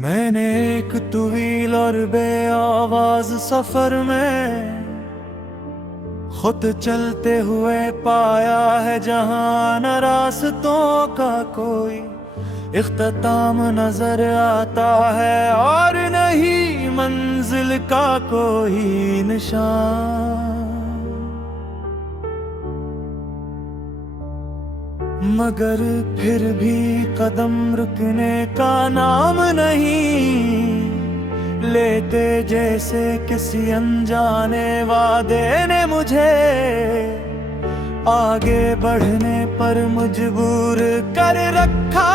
मैंने एक तवील और बेआवाज सफर में खुद चलते हुए पाया है जहां न रास्तों का कोई इख्तिताम नजर आता है और नहीं मंजिल का कोई निशान। मगर फिर भी कदम रुकने का नाम नहीं लेते, जैसे किसी अनजाने वादे ने मुझे आगे बढ़ने पर मजबूर कर रखा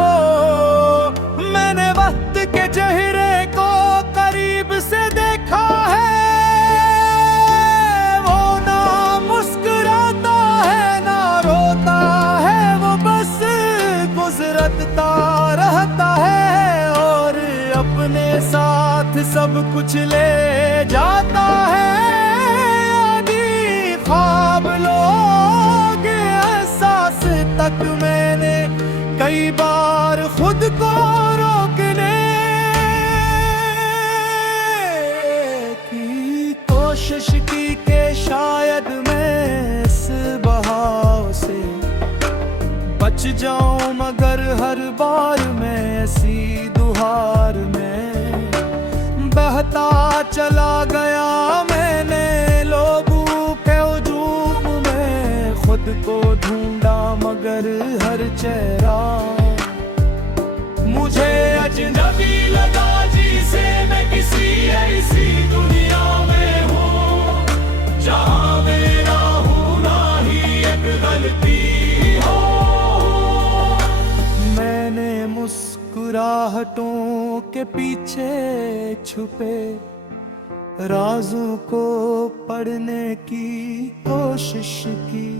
हो। मैंने वक्त के चेहरे को करीब से देखा है, वो ना मुस्कुराता है ना रोता है, वो बस गुजरता रहता है और अपने साथ सब कुछ ले जाता है। आदि ख्वाब लोग एहसास तक मैंने कई बार खुद को रोकने की कोशिश की कि शायद मैं इस बहाव से बच जाऊं, मगर हर बार मैं ऐसी दुहार में बहता चला गया। मैंने लोगों के हुजूम में खुद को ढूंढा, मगर हर चेहरा मुझे अजनबी लगा, जिसे मैं किसी ऐसी दुनिया में हूँ जहाँ मेरा होना ही एक गलती हो। मैंने मुस्कुराहटों के पीछे छुपे राजों को पढ़ने की कोशिश की,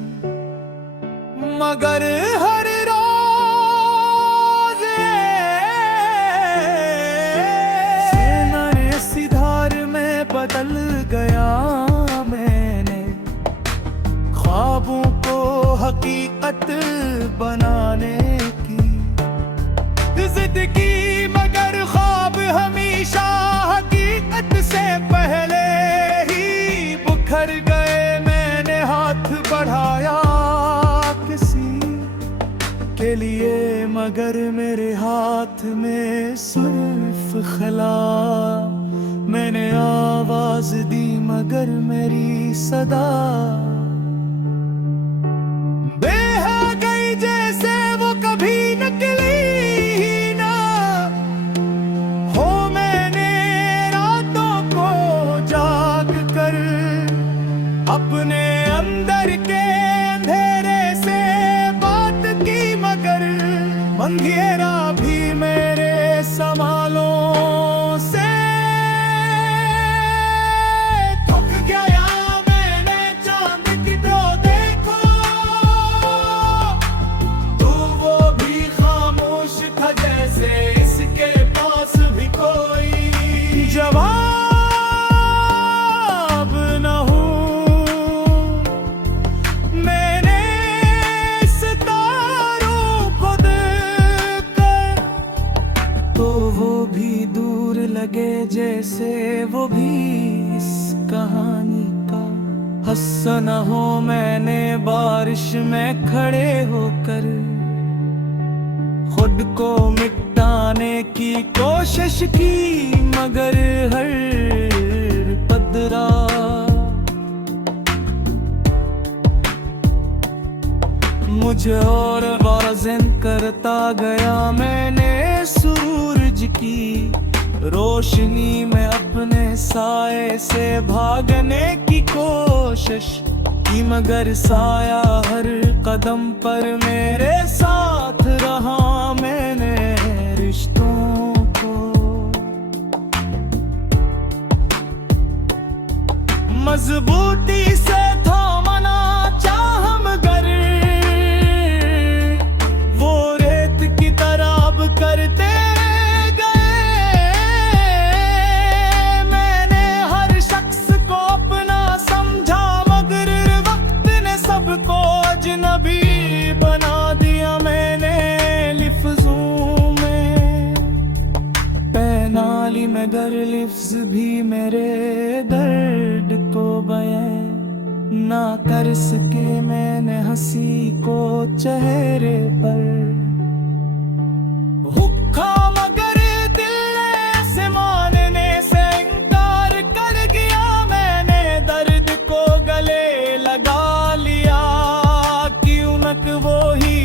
मगर हर रोज नए सिधार में बदल गया। मैंने ख्वाबों को हकीकत बनाने की जिद की, मगर ख्वाब हमेशा हकीकत से पहले ही बुखर गए। मैंने हाथ बढ़ाया किसी के लिए, मगर मेरे हाथ में सिर्फ खला। मैंने आवाज दी, मगर मेरी सदा बेहा गई, जैसे वो कभी निकली ही ना हो। मैंने रातों को जाग कर अपने अंदर के अंधेरे से बात की, मगर अंधेरा भी मेरे संभालों से थक गया। मैंने चांद की तो देखो, तो वो भी खामोश था, जैसे इसके पास भी कोई जवाब न हो। मैंने सितारों को देखकर तो वो भी दूर लगे, जैसे वो भी इस कहानी का हिस्सा न हो। मैंने बारिश में खड़े होकर खुद को मिटाने की कोशिश की, मगर हर पदरा मुझे और वाज़िन करता गया। मैंने सूरज की रोशनी में अपने साए से भागने की कोशिश की, मगर साया हर कदम पर मेरे साथ रहा। मैंने रिश्तों को मजबूती से थामना चाहा, मगर वो रेत की तरह अब करते गए। मैंने हर शख्स को अपना समझा, मगर वक्त ने सबको अजनबी बना दिया। मैंने लिफ्ज़ों में नाली मगर लिफ्ज भी मेरे दर्द को बयां ना कर सके। मैंने हंसी को चेहरे पर हुक्का मगर दिल ने से मानने से इनकार कर गया। मैंने दर्द को गले लगा लिया। क्यों नक वो ही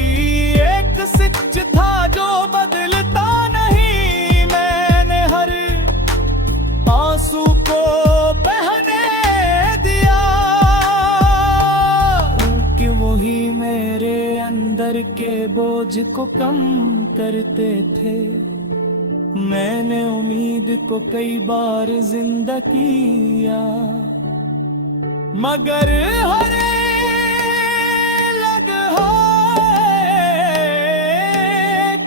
एक सच था जो बदलता नहीं। मैंने हर आंसू को बहने दिया कि वही मेरे अंदर के बोझ को कम करते थे। मैंने उम्मीद को कई बार जिंदा किया मगर हर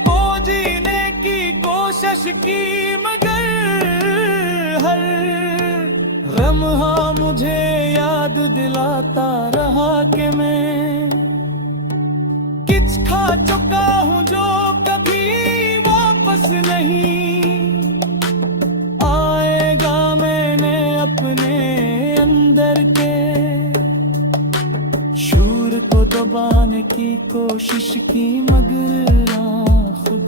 को जीने की कोशिश की मगर हर लम्हा मुझे याद दिलाता रहा कि मैं किच खा चुका हूँ जो कभी वापस नहीं आएगा। मैंने अपने अंदर के शूर को दबाने की कोशिश की मगर खुद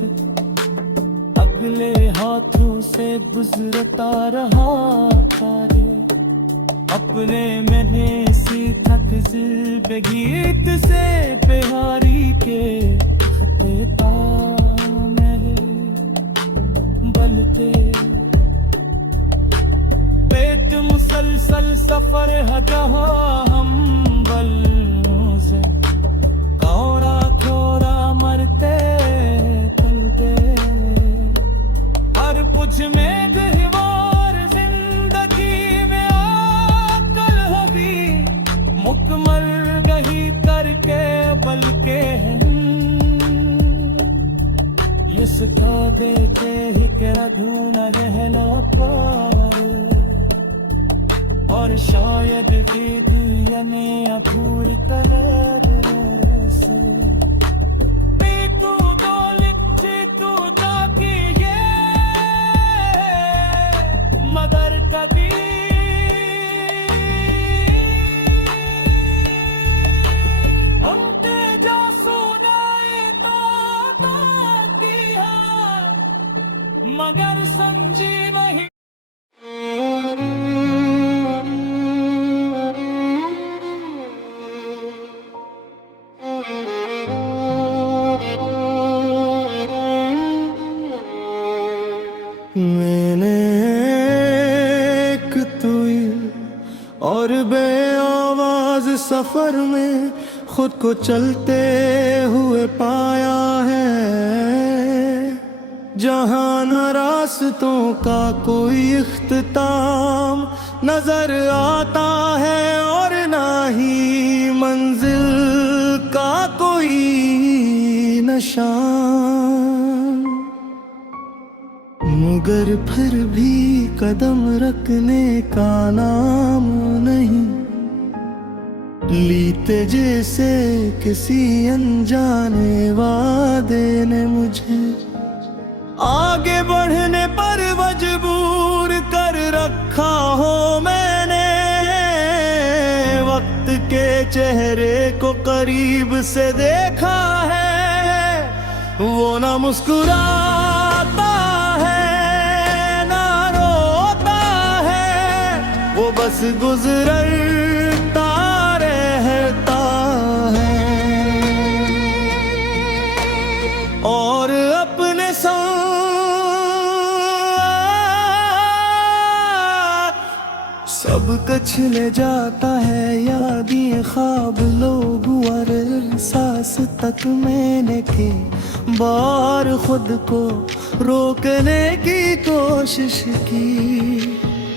अगले हाथों से गुजरता रहा। तारे अपने मैंने सीखा गीत से बिहारी के बलते पेट मुसलसल सफर है जहाँ हम बलों से कौरा थोड़ा मरते चलते। हर कुछ में दीवार जिंदगी में आकल हबी मुकम्मल गही करके बल्कि ये सिखा देते ही क्या ढूंढा रहना पार। और शायद भी दुनिया ने अपूरी तरह से तू तो लिखी तू ताकि ये मगर कभी हमने जो सुनाई तो किया मगर समझी नहीं। मैंने एक तुई और बेआवाज सफर में खुद को चलते हुए पाया है जहां न रास्तों का कोई इख्तिताम नजर आता है और ना ही मंजिल का कोई निशान। मगर फिर भी कदम रखने का नाम नहीं लीते जैसे किसी अनजाने वादे ने मुझे आगे बढ़ने पर मजबूर कर रखा हो। मैंने वक्त के चेहरे को करीब से देखा है वो ना मुस्कुराता बस गुजरता रहता है और अपने सब कुछ ले जाता है याद ये ख्वाब लोग और एहसास तक मैंने की बार खुद को रोकने की कोशिश की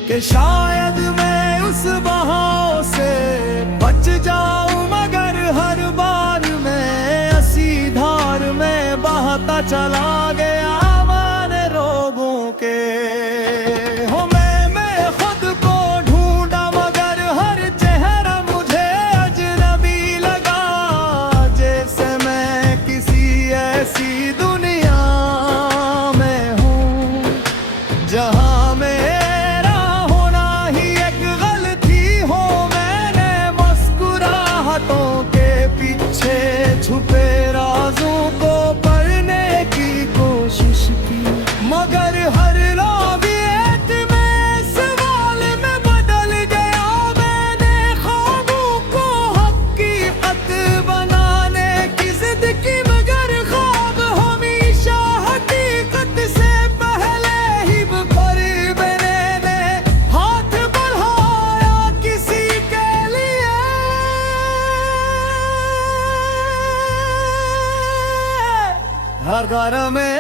कि शायद मैं उस बहाव से बच जाऊं मगर हर बार मैं इसी धार में बहता चला गया माने रोगों के। हो मैं खुद को ढूंढा मगर हर चेहरा मुझे अजनबी लगा जैसे मैं किसी ऐसी दुनिया में हूँ जहां मेरा होना ही एक गलती हो, मैंने मुस्कुराहटों के पीछे छुपे राजों को पढ़ने की कोशिश की, मगर हर लौकियत में सवाल में बदल गया। मैंने ख्वाबों को हकीकत बनाने की जिद की, मगर ख्वाब हमेशा हकीकत से पहले ही भरे। मैंने हाथ बढ़ाया किसी के लिए, हर घर में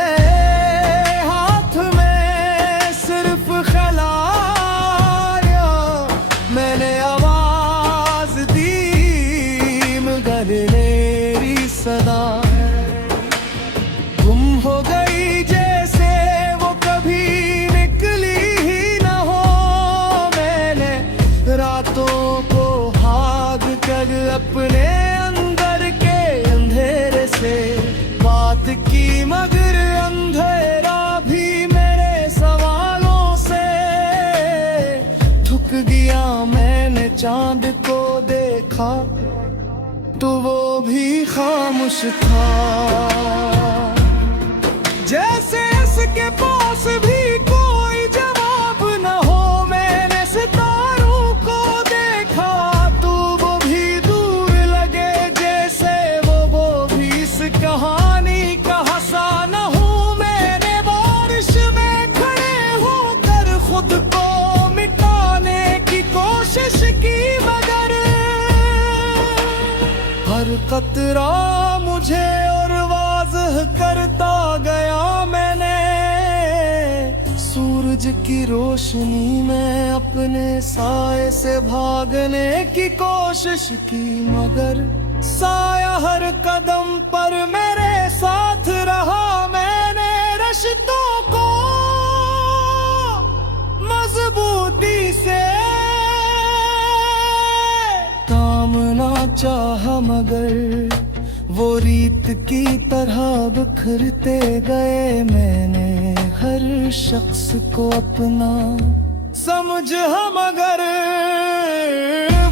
हाथ में सिर्फ खलाया। मैंने आवाज दी मगर मेरी सदा गुम हो गई, जैसे वो कभी निकली ही न हो। मैंने रातों को भाग कर अपने अंदर के अंधेरे से बात की, मगर अंधेरा भी मेरे सवालों से थक गया। मैंने चांद को देखा तो वो भी खामोश था, जैसे इसके पास भी कोई जवाब न हो। मैंने सितारों को देखा तो वो भी दूर लगे, जैसे वो भी इस कहानी का हिस्सा न हो। मैंने बारिश में खड़े होकर खुद को मिटाने की कोशिश की, मगर हर कतरा मुझे और वाज़ह करता गया। मैंने सूरज की रोशनी में अपने साए से भागने की कोशिश की, मगर साया हर कदम पर मेरे साथ रहा। मैंने रिश्तों को मजबूती से थामना चाहा, मगर वो रीत की तरह बिखरते गए। मैंने हर शख्स को अपना समझा, मगर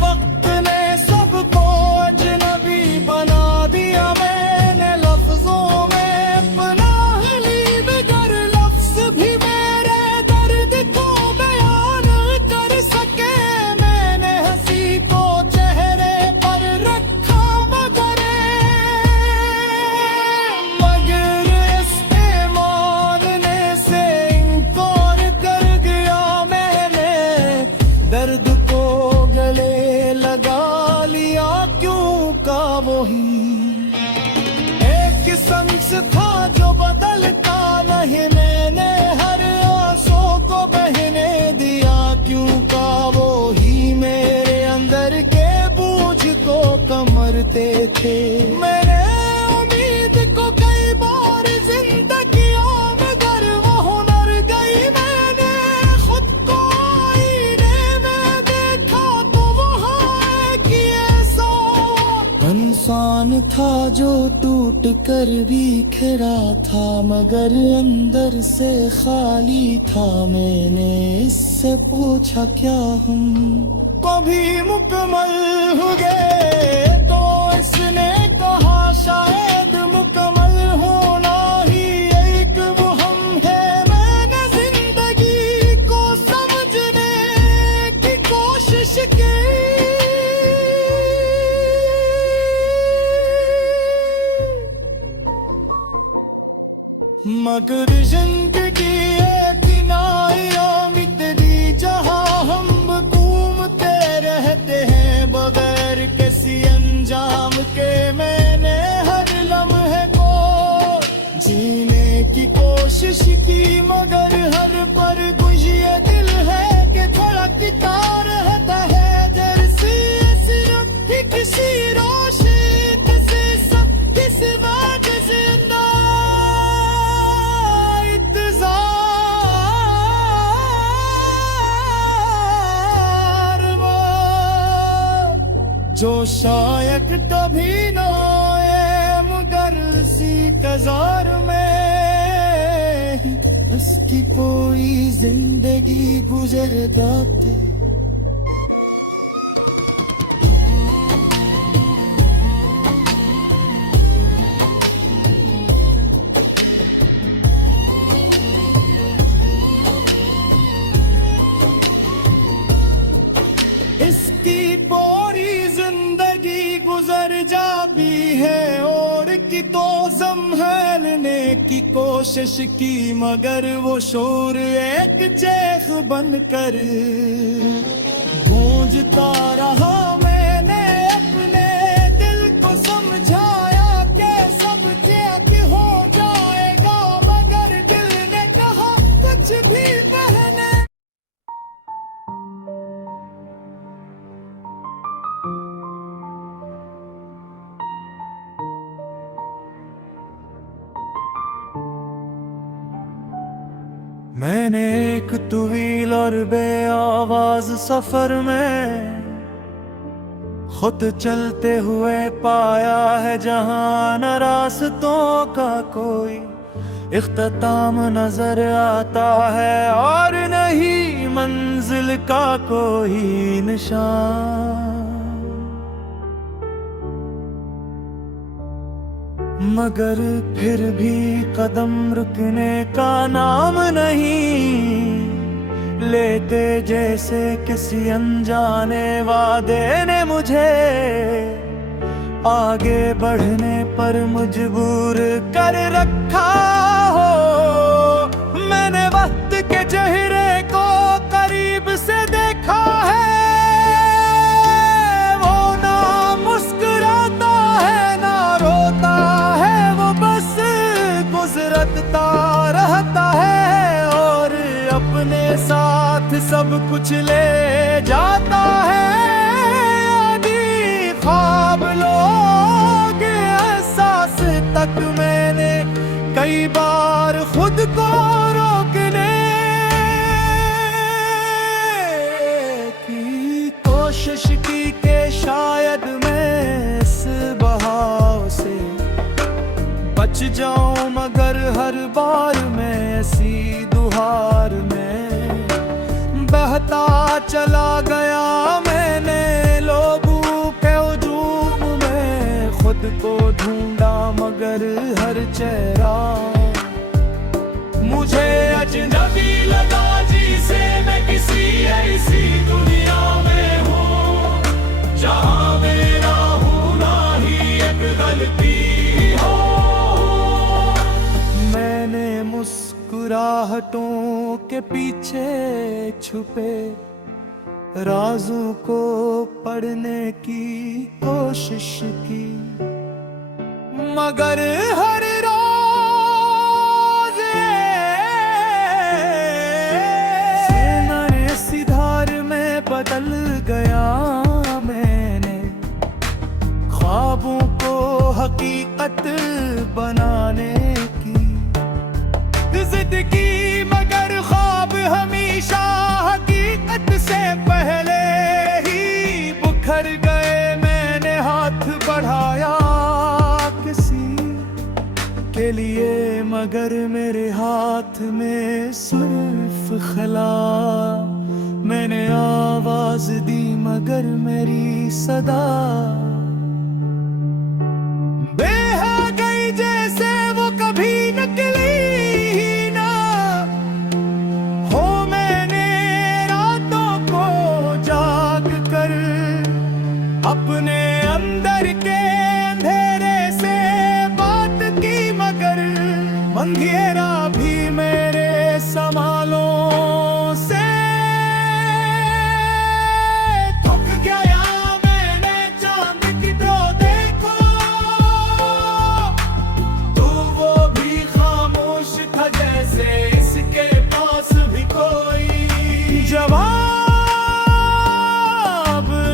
वक्त ने सबको अजनबी बना दिया। मैंने लफ्जों में अपना हिली, मगर लफ्ज भी मेरे दर्द को बयान कर सके। मैंने हंसी को चेहरे पर रखा, मगर इसके मानने से इनकार कर गया। मैंने दर्द को गले लगा लिया, क्यों का वही एक शख्स था जो बदलता नहीं। मैंने हर आंसू को बहने दिया, क्यों का वही मेरे अंदर के बोझ को कमरते थे। मैंने उम्मीद को कई बार जिंदगियों मगर वो हुनर गई। मैंने खुद को आईने में देखा तो वहाँ एक ऐसा इंसान था जो टूट कर बिखरा था, मगर अंदर से खाली था। मैंने इससे पूछा क्या हम कभी मुकम्मल हो गए, तो इसने कहा शायद मुकम्मल होना ही एक वो हम है। मैंने जिंदगी को समझने की कोशिश की, मगर जिंदगी एक नाया मिटली जहां हम घूमते रहते हैं बगैर किसी अंजाम के। मैंने हर लम्हे को जीने की कोशिश की, मगर हर पल कुछ ये दिल है कि धड़कता रहता है। जैसे सिर्फ किसी रोशनी किसी सब किसी बात जिंदा जो शायद कभी न आए, मगर इसी कजार में इसकी इसकी पूरी जिंदगी गुजर जाती। इसकी पूरी जिंदगी गुजर जाती है और की तो संभालने की कोशिश की, मगर वो शोर एक चेख बनकर गूंजता रहा। मैंने अपने दिल को समझाया कि सब ठीक हो जाएगा, मगर दिल ने कहा कुछ भी बहने। मैंने एक तवील और बेआवाज सफर में खुद चलते हुए पाया है, जहां न रास्तों का कोई इख्तिताम नजर आता है और नहीं मंजिल का कोई निशान। मगर फिर भी कदम रुकने का नाम नहीं लेते, जैसे किसी अनजाने वादे ने मुझे आगे बढ़ने पर मजबूर कर रखा हो। मैंने वक्त के चेहरे को करीब से देखा है, वो ना मुस्कुराता है ना रोता है, वो बस गुजरता रहता है और अपने साथ सब कुछ ले जाता है। आदि ख्वाब लोग एहसास तक मैंने कई बार खुद को रोकने की कोशिश की कि शायद मैं इस बहाव से बच जाऊं, मगर हर बार मैं ऐसी दुहार में बहता चला गया। मैंने लोगों के हुजूम में खुद को ढूंढा, मगर हर चेहरा मुझे अजनबी लगा, जिसे मैं किसी ऐसी दुनिया में हूँ जहाँ मेरा होना ही एक गलती हो। मैंने मुस्कुराहटों के पीछे छुपे राजों को पढ़ने की कोशिश की, मगर हर रोज ऐसी धार में बदल गया। मैंने ख्वाबों को हकीकत बनाने की जिद की, मगर ख्वाब हमेशा हकीकत से पहले ही बुखर गए। मैंने हाथ बढ़ाया किसी के लिए, मगर मेरे हाथ में सिर्फ खला। मैंने आवाज दी, मगर मेरी सदा बेहा गई, जैसे वो कभी निकली ही ना हो। मैंने रातों को जाग कर अपने अंदर के अंधेरे से बात की, मगर अंधेरा भी मेरे संभालों से थक गया। मैंने चांद की तो देखो, तो वो भी खामोश था, जैसे इसके पास भी कोई जवाब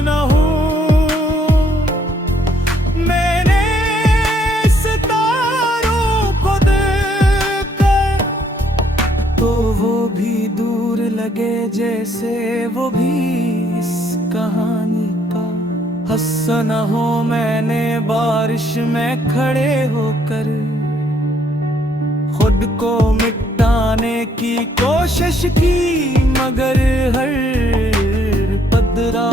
न हो। मैंने सितारों को देखकर, तो वो भी दूर लगे, जैसे वो भी इस कहानी का हिस्सा न हो। मैंने बारिश में खड़े होकर खुद को मिटा जाने की कोशिश की, मगर हर पदरा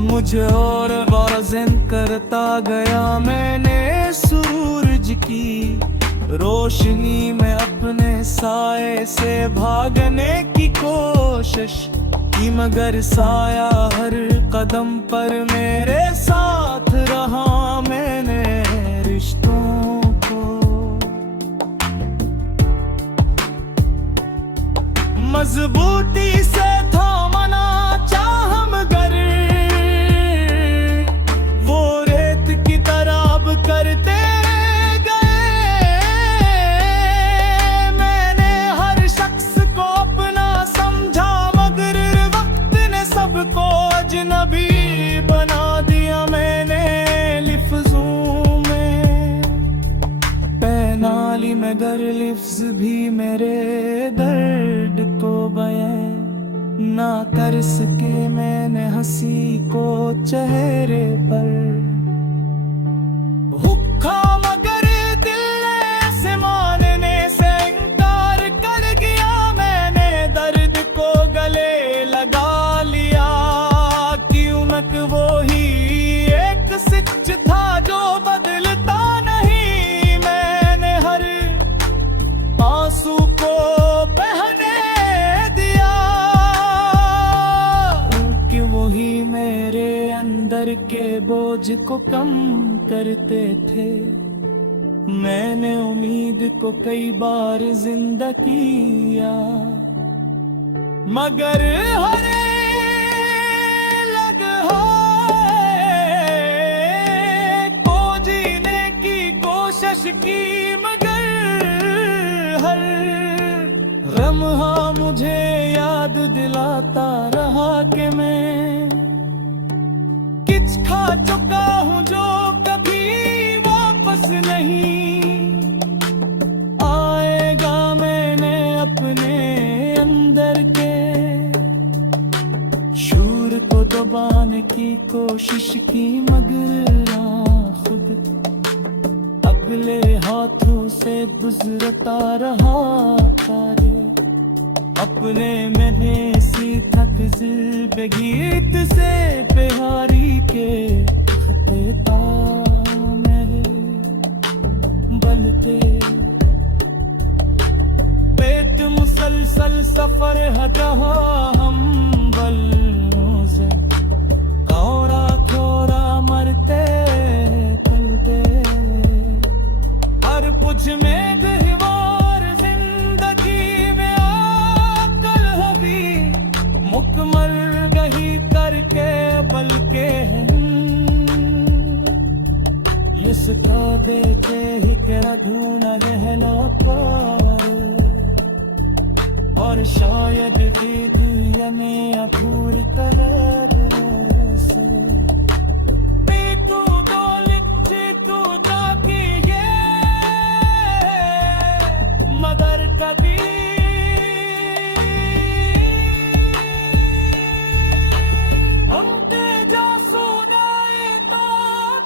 मुझे और वाज़िन करता गया। मैंने सूरज की रोशनी में अपने साए से भागने की कोशिश की, मगर साया हर कदम पर मेरे साथ रहा। मैंने रिश्तों को मजबूती से थामना चाहा, मगर वो रेत की तरह अब करते गए। मैंने हर शख्स को अपना समझा, मगर वक्त ने सबको अजनबी बना दिया। मैंने लिफ्ज़ों में पहना ली, मगर लिफ्ज़ भी मेरे दर्द को बयां ना कर सके। मैंने हंसी को चेहरे पर हुक्का, मगर दिल ने ऐसे मानने से इनकार कर गया। मैंने दर्द को गले लगा लिया, क्यों न वो ही एक सच था जो बदलता नहीं। मैंने हर आंसू को बहने दिया, कि वही मेरे अंदर के बोझ को कम करते थे। मैंने उम्मीद को कई बार जिंदा किया, मगर हर को जीने की कोशिश की, मगर हर लम्हा मुझे याद दिलाता रहा कि मैं कुछ खा चुका हूँ जो कभी वापस नहीं आएगा। मैंने अपने अंदर के शूर को दबाने की कोशिश की, मगर खुद अगले हाथों से गुजरता रहा। तारे अपने मैंने सीखा ज़िल गीत से बिहारी के खतेता मेरे बलते पेट मुसलसल सफर हटा हम बलों से, कौरा थोड़ा मरते चलते हर कुछ में दीवार जिंदगी में आकल हबी मुकम्मल गही करके बल्कि ये सिखा देते ही करा ढूंढा गहला पार, और शायद की दुनिया में अपूरी तरह से तू दौलत तू ताकि ये मदर कदी उनके जो सुनाए तो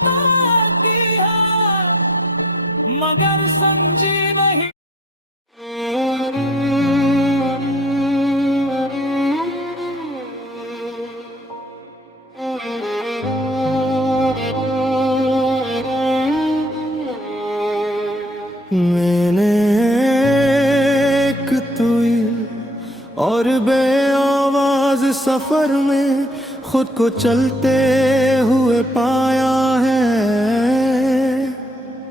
ताकि है, मगर समझी नहीं। मैंने एक तुई और बेआवाज सफर में खुद को चलते हुए पाया है,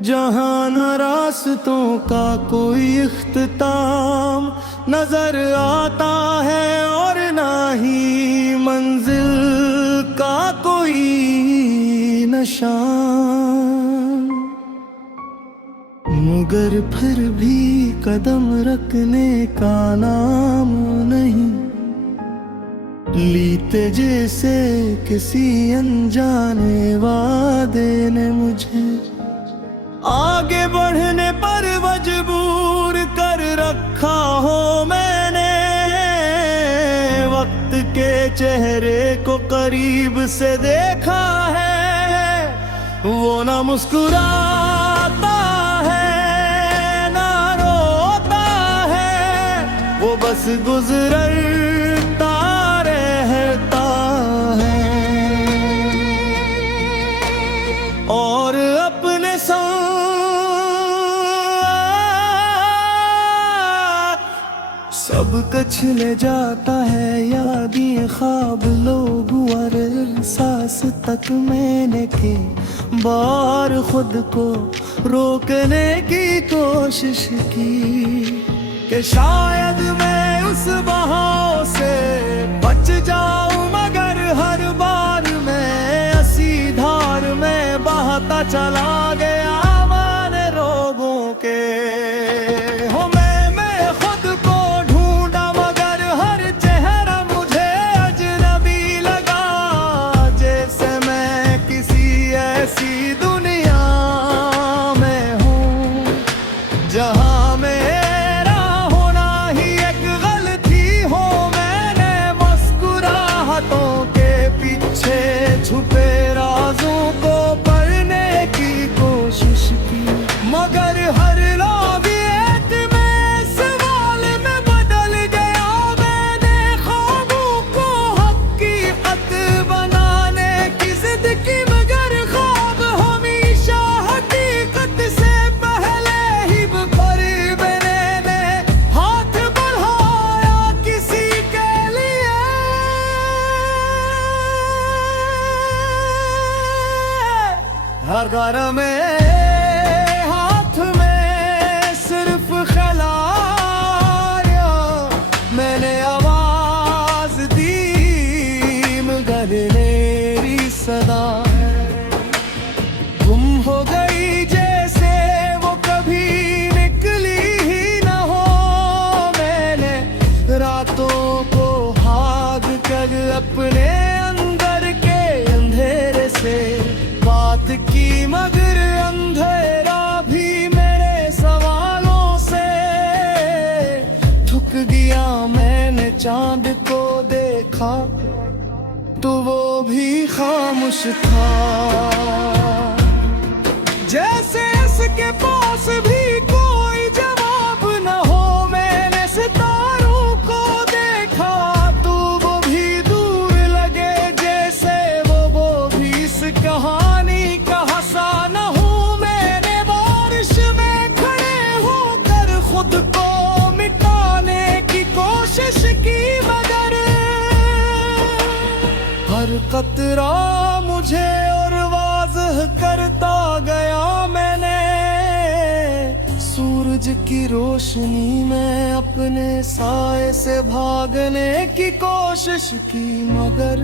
जहां न रास्तों का कोई इख्तिताम नजर आता है और ना ही मंजिल का कोई निशान, मगर फिर भी कदम रखने का नाम नहीं लीते जैसे किसी अनजाने वादे ने मुझे आगे बढ़ने पर मजबूर कर रखा हो। मैंने वक्त के चेहरे को करीब से देखा है, वो ना मुस्कुरा वो बस गुजरता रहता है और अपने साथ सब कुछ ले जाता है। यादें ख्वाब लोग और एहसास तक मैंने की बार खुद को रोकने की कोशिश की कि शायद मैं उस बहाव से बच जाऊं, मगर हर बार मैं इसी धार में बहता चला गया मैंने रोगों के। हो मैं खुद को ढूंढा मगर हर चेहरा मुझे अजनबी लगा, जैसे मैं किसी ऐसी दुनिया में हूँ जहाँ मेरा होना ही एक गलती हो। मैंने मुस्कुराहटों के पीछे छुपे राजों को पढ़ने की कोशिश की, मगर हर लफ्ज़ एक में सवाल में बदल गया। मैंने ख्वाबों को हकीकत बनाने की जिद की, मगर ख्वाब हमेशा हकीकत से पहले ही भरी मैंने हाथ बढ़ाया किसी के लिए। हर घर में हाथ में सिर्फ खिलाया, मैंने आवाज दी मगर मेरी सदा गुम हो गई, जैसे वो कभी निकली ही न हो। मैंने रातों को भाग कर अपने अंदर के अंधेरे से बात की, मगर अंधेरा भी मेरे सवालों से थक गया। मैंने चांद को देखा तो वो भी खामोश था, जैसे इसके पास भी कोई जवाब न हो। मैंने सितारों को देखा तो वो भी दूर लगे, जैसे वो भी इस कहानी का हिस्सा न हो। मैंने बारिश में खड़े होकर खुद को मिटाने की कोशिश की, मगर हर कतरा मुझे और वाज़ह करता गया। मैंने सूरज की रोशनी में अपने साए से भागने की कोशिश की, मगर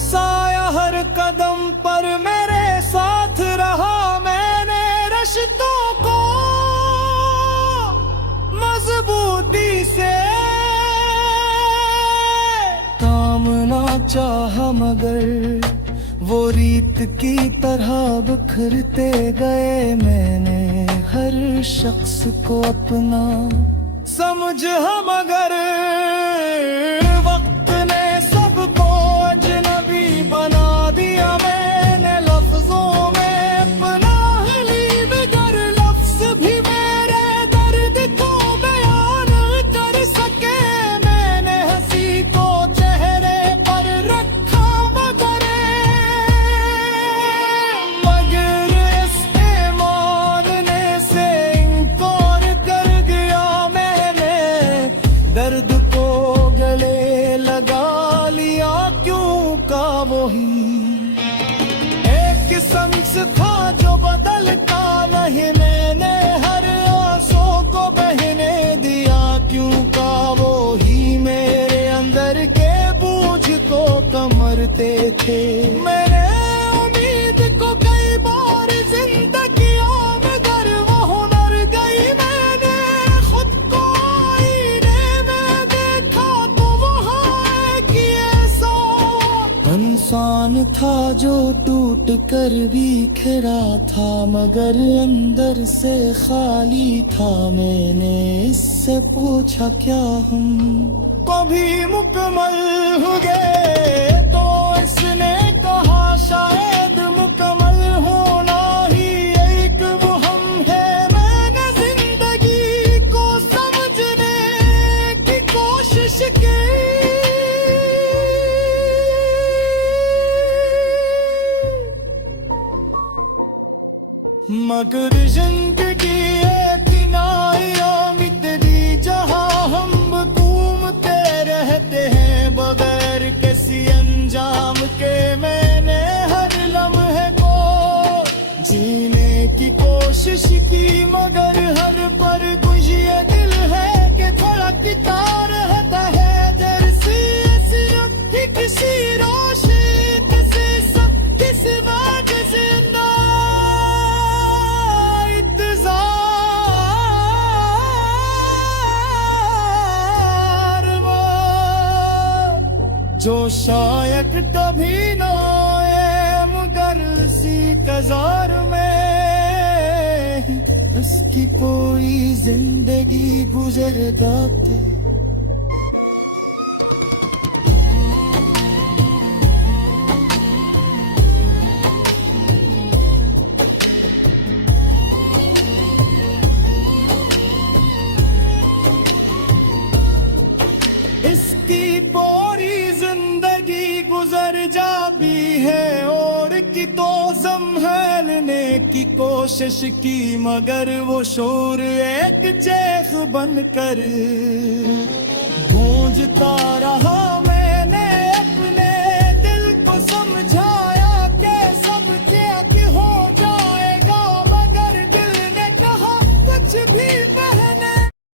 साया हर कदम पर मेरे साथ रहा। मैंने रिश्तों को मजबूती से थामना चाहा, मगर वो रीत की तरह बिखरते गए। मैंने हर शख्स को अपना समझा, मगर वक्त ने सबको अजनबी बना दिया। मैंने लफ्जों में अपना हली, मगर लफ्ज भी मेरे दर्द को बयान कर सके। मैंने हंसी को चेहरे पर रखा, मगर इसके मानने से इनकार कर गया। मैंने दर्द को गले लगा लिया, क्यों का वही एक शम्स था जो बदलता नहीं। मैंने हर आंसू को बहने दिया, क्यों का वही मेरे अंदर के बोझ को कमरते थे। मैंने उम्मीद को कई बार जिंदगियों मगर वो हुनर गई। मैंने खुद को आईने में देखा तो वहाँ एक ऐसा इंसान था जो टूट कर बिखरा था, मगर अंदर से खाली था। मैंने इससे पूछा क्या हम कभी मुकम्मल हो गए, तो इसने कहा शायद मुकम्मल होना ही एक मुहम है। मैंने जिंदगी को समझने की मगर जिंदगी एक नाया मिटदी जहाँ हम घूमते रहते हैं बगैर किसी अंजाम के। मैंने हर लम्हे को जीने की कोशिश की मगर हर पर कुछ ये दिल है कि धड़कता रहता है जैसी ऐसी किसी रोशनी किसी सब किसी बात जिंदा जो शायद कभी ना आए मगर इसी कजार में उसकी पूरी जिंदगी गुजर जाती। इसकी पूरी जिंदगी गुजर जाती है और की तो संभालने की कोशिश की मगर वो शोर एक चेख बनकर गूंजता रहा। मैंने अपने दिल को समझा